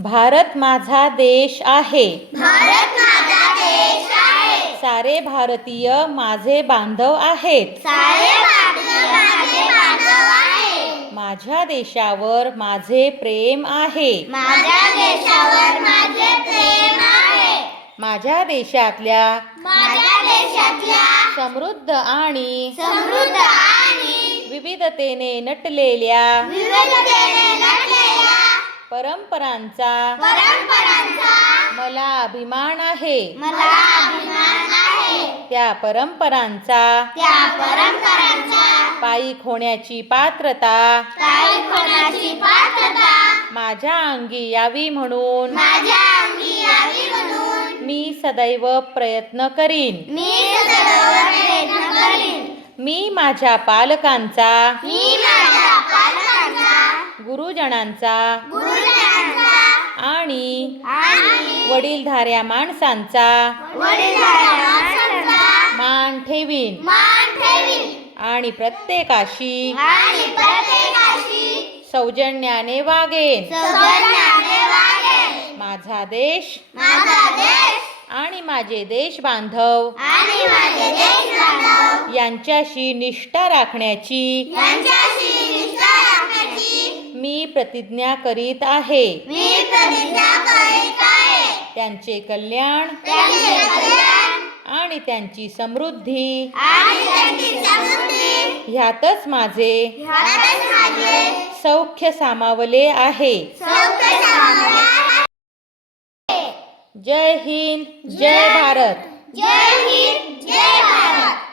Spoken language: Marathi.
भारत माझा देश आहे. भारत माझा देश आहे. सारे भारतीय माझे बांधव आहेत. सारे भारतीय माझे बांधव आहे. माझ्या देशावर माझे प्रेम आहे. माझ्या देशावर माझे प्रेम आहे. माझ्या देशातल्या समृद्ध आणि विविधतेने नटलेल्या परंपरांचा मला अभिमान आहे. त्या परंपरांचा पायीक होण्याची पात्रता माझ्या अंगी यावी म्हणून मी सदैव प्रयत्न करीन. मी माझ्या पालकांचा, गुरुजनांचा आणि वडीलधाऱ्या माणसांचा मान ठेवीन आणि प्रत्येकाशी सौजन्याने वागेन. माझा देश आणि माझे देश बांधव यांच्याशी निष्ठा राखण्याची मी प्रतिज्ञा करीत आहे. त्यांचे कल्याण आणि त्यांची समृद्धी ह्यातच माझे सौख्य सामावले आहे. जय हिंद, जय भारत. जय हिंद, जय भारत.